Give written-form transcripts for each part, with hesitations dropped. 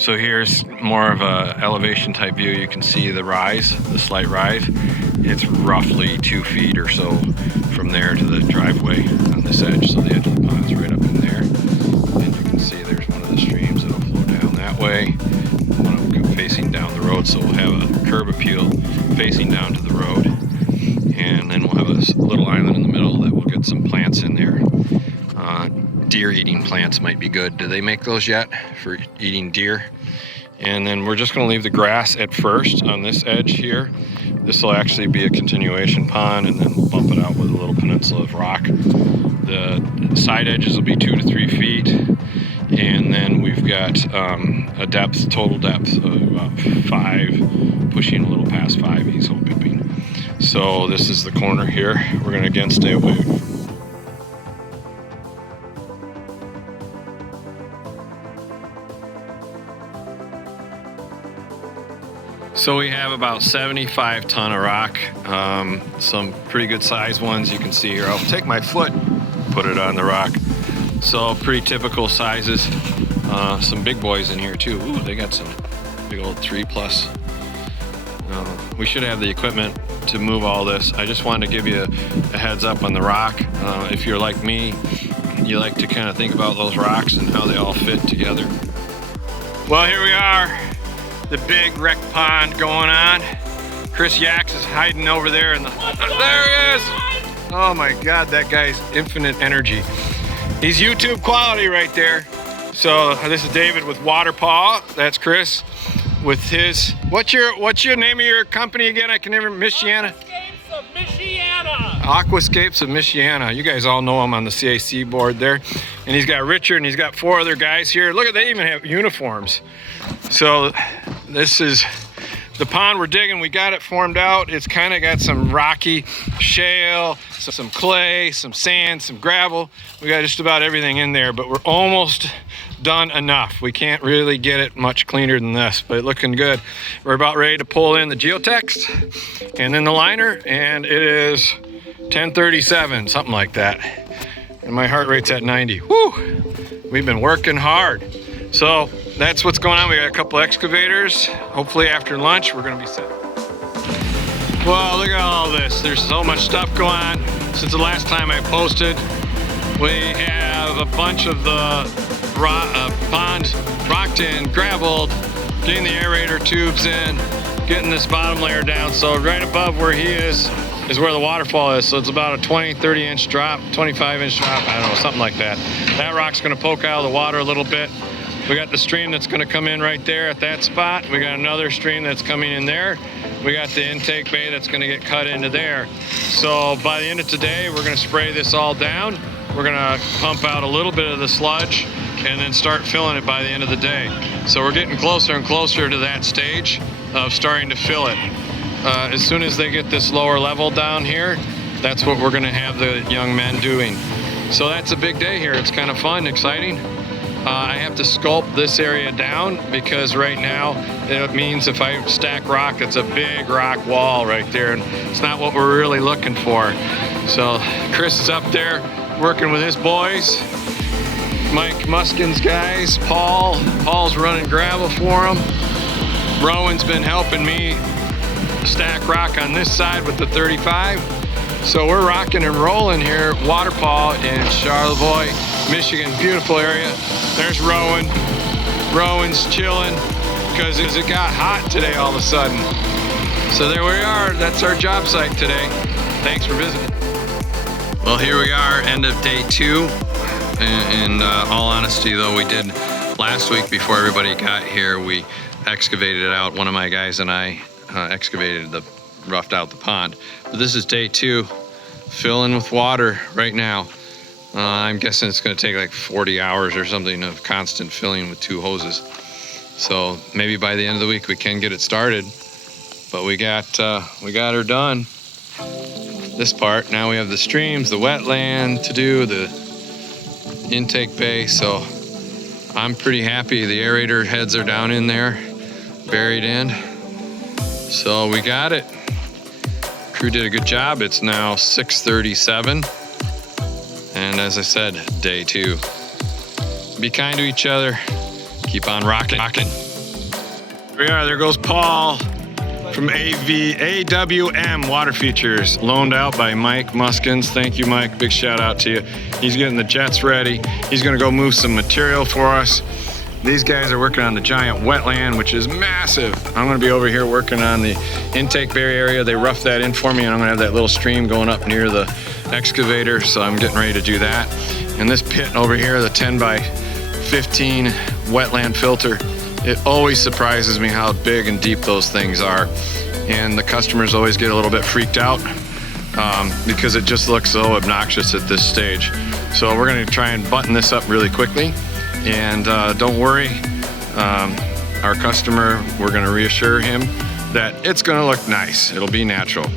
So here's more of a elevation type view. You can see the rise, the slight rise. It's roughly 2 feet or so from there to the driveway on this edge. So the edge of the pond's right up in there. And you can see there's one of the streams that'll flow down that way. One of them facing down the road. So we'll have a curb appeal facing down to the road. And then we'll have a little island in the middle that will get some plants in there. Deer eating plants might be good. Do they make those yet for eating deer? And then we're just going to leave the grass at first on this edge here. This will actually be a continuation pond, and then we'll bump it out with a little peninsula of rock. The side edges will be 2 to 3 feet, and then we've got a depth, total depth of about 5, pushing a little past 5, he's hoping. So this is the corner here. We're going to again stay away. So we have about 75 ton of rock, some pretty good sized ones you can see here. I'll take my foot, put it on the rock. So pretty typical sizes. Some big boys in here too. Ooh, they got some big old 3+. We should have the equipment to move all this. I just wanted to give you a heads up on the rock. If you're like me, you like to kind of think about those rocks and how they all fit together. Well, here we are. The big wreck pond going on. Chris Yaks is hiding over there in the, there he is. Oh my God, that guy's infinite energy. He's YouTube quality right there. So this is David with Waterpaw. That's Chris with his, what's your name of your company again? I can never, Michiana? Aquascapes of Michiana. Aquascapes of Michiana. You guys all know him on the CAC board there. And he's got Richard and he's got 4 other guys here. Look at, they even have uniforms. So this is the pond we're digging. We got it formed out. It's kind of got some rocky shale, some clay, some sand, some gravel. We got just about everything in there, but we're almost done enough. We can't really get it much cleaner than this, but it's looking good. We're about ready to pull in the geotext and then the liner, and it is 10:37, something like that. And my heart rate's at 90. Woo! We've been working hard. So that's what's going on. We got a couple excavators. Hopefully after lunch, we're gonna be set. Well, look at all this. There's so much stuff going on. Since the last time I posted, we have a bunch of the pond rocked in, graveled, getting the aerator tubes in, getting this bottom layer down. So right above where he is where the waterfall is. So it's about a 20, 30 inch drop, 25 inch drop, I don't know, something like that. That rock's gonna poke out of the water a little bit. We got the stream that's gonna come in right there at that spot. We got another stream that's coming in there. We got the intake bay that's gonna get cut into there. So by the end of today, we're gonna spray this all down. We're gonna pump out a little bit of the sludge and then start filling it by the end of the day. So we're getting closer and closer to that stage of starting to fill it. As soon as they get this lower level down here, that's what we're gonna have the young men doing. So that's a big day here. It's kind of fun, exciting. I have to sculpt this area down because right now it means if I stack rock, it's a big rock wall right there, and it's not what we're really looking for. So Chris is up there working with his boys, Mike Muskin's guys, Paul's running gravel for him. Rowan's been helping me stack rock on this side with the 35. So we're rocking and rolling here, Waterpaw in Charlevoix, Michigan. Beautiful area. There's Rowan. Rowan's chilling because it got hot today all of a sudden. So there we are. That's our job site today. Thanks for visiting. Well, here we are, end of day 2. In all honesty, though, we did last week before everybody got here, we excavated it out. One of my guys and I roughed out the pond. But this is day 2, filling with water right now. I'm guessing it's going to take like 40 hours or something of constant filling with 2 hoses. So maybe by the end of the week we can get it started. But we got her done. This part. Now we have the streams, the wetland to do, the intake bay. So I'm pretty happy. The aerator heads are down in there, buried in. So we got it. Crew did a good job. It's now 6:37. And as I said, day 2. Be kind to each other. Keep on rocking. Yeah, there goes Paul from AWM Water Features, loaned out by Mike Muskins. Thank you, Mike. Big shout out to you. He's getting the jets ready. He's gonna go move some material for us. These guys are working on the giant wetland, which is massive. I'm gonna be over here working on the intake bay area. They roughed that in for me, and I'm gonna have that little stream going up near the excavator, so I'm getting ready to do that. And this pit over here, the 10 by 15 wetland filter, it always surprises me how big and deep those things are. And the customers always get a little bit freaked out because it just looks so obnoxious at this stage. So we're gonna try and button this up really quickly. And don't worry, our customer, we're gonna reassure him that it's gonna look nice. It'll be natural.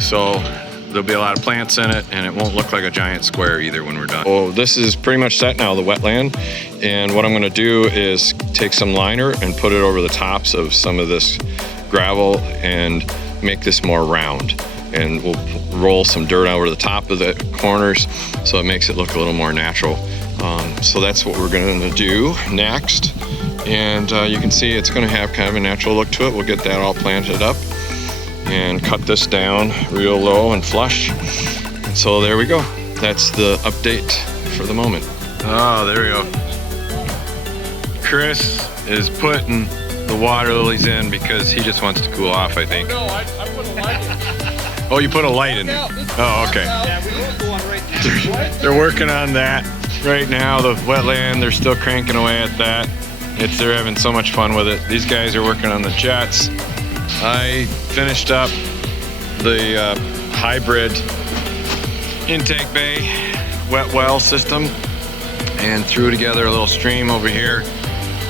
So there'll be a lot of plants in it, and it won't look like a giant square either when we're done. Oh, this is pretty much set now, the wetland. And what I'm gonna do is take some liner and put it over the tops of some of this gravel and make this more round. And we'll roll some dirt over the top of the corners so it makes it look a little more natural. So that's what we're gonna do next. And you can see it's gonna have kind of a natural look to it. We'll get that all planted up and cut this down real low and flush. And so there we go. That's the update for the moment. Oh, there we go. Chris is putting the water lilies in because he just wants to cool off, I think. No, I put a light in. Oh, you put a light in it. Oh, okay. They're working on that right now. The wetland, they're still cranking away at that. They're having so much fun with it. These guys are working on the jets. I finished up the hybrid intake bay wet well system and threw together a little stream over here.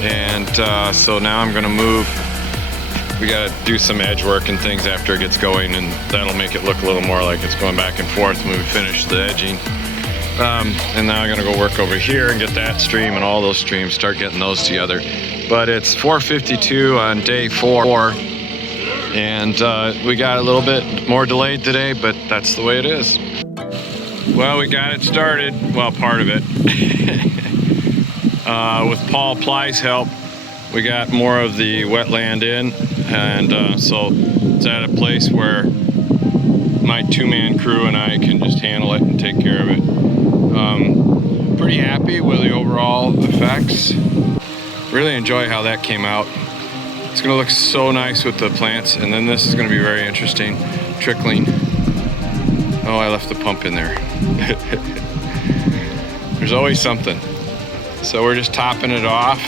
And so now I'm gonna move. We gotta do some edge work and things after it gets going, and that'll make it look a little more like it's going back and forth when we finish the edging. And now I'm gonna go work over here and get that stream and all those streams, start getting those together. But it's 4:52 on day 4. And we got a little bit more delayed today, but that's the way it is. Well, we got it started. Well, part of it. With Paul Ply's help, we got more of the wetland in. And so it's at a place where my 2-man crew and I can just handle it and take care of it. Pretty happy with the overall effects. Really enjoy how that came out. It's gonna look so nice with the plants, and then this is gonna be very interesting. Trickling. Oh, I left the pump in there. There's always something. So we're just topping it off.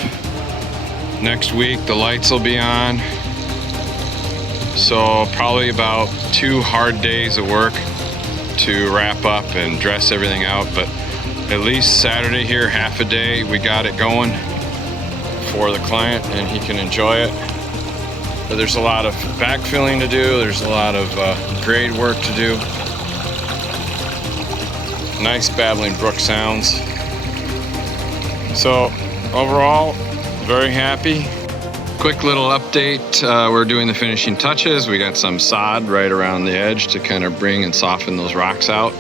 Next week, the lights will be on. So probably about 2 hard days of work to wrap up and dress everything out, but at least Saturday here, half a day, we got it going for the client and he can enjoy it. But there's a lot of backfilling to do. There's a lot of grade work to do. Nice babbling brook sounds. So overall, very happy. Quick little update. We're doing the finishing touches. We got some sod right around the edge to kind of bring and soften those rocks out.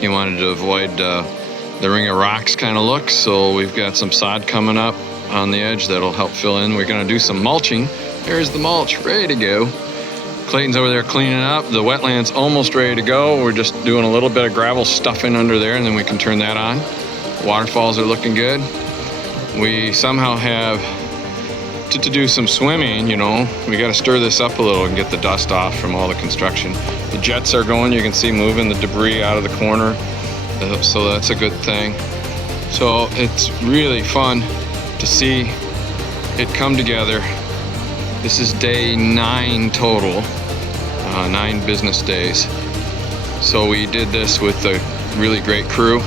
You wanted to avoid the ring of rocks kind of look, so we've got some sod coming up on the edge that'll help fill in. We're gonna do some mulching. There's the mulch, ready to go. Clayton's over there cleaning up. The wetland's almost ready to go. We're just doing a little bit of gravel stuffing under there, and then we can turn that on. Waterfalls are looking good. We somehow have to do some swimming, you know. We gotta stir this up a little and get the dust off from all the construction. The jets are going, you can see moving the debris out of the corner. So that's a good thing. So it's really fun to see it come together. This is day 9 total, 9 business days. So we did this with a really great crew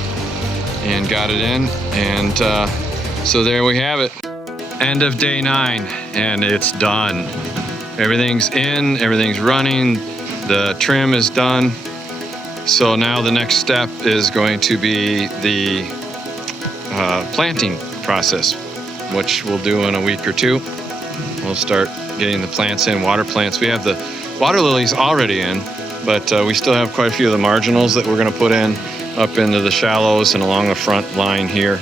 and got it in. And so there we have it. End of day 9, and it's done. Everything's in, everything's running. The trim is done. So now the next step is going to be the planting process, which we'll do in a week or 2. We'll start getting the plants in, water plants. We have the water lilies already in, but we still have quite a few of the marginals that we're gonna put in up into the shallows and along the front line here.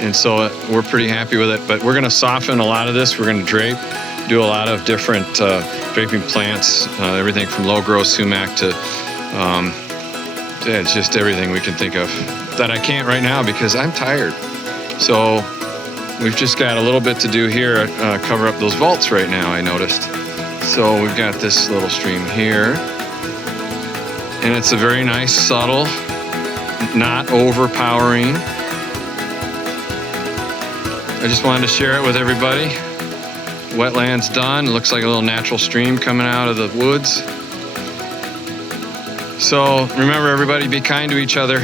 And so we're pretty happy with it, but we're gonna soften a lot of this. We're gonna drape do a lot of different draping plants, everything from low growth sumac to it's just everything we can think of that I can't right now because I'm tired. So we've just got a little bit to do here, cover up those vaults right now, I noticed. So we've got this little stream here, and it's a very nice, subtle, not overpowering. I just wanted to share it with everybody. Wetlands done. Looks like a little natural stream coming out of the woods. So remember, everybody, be kind to each other.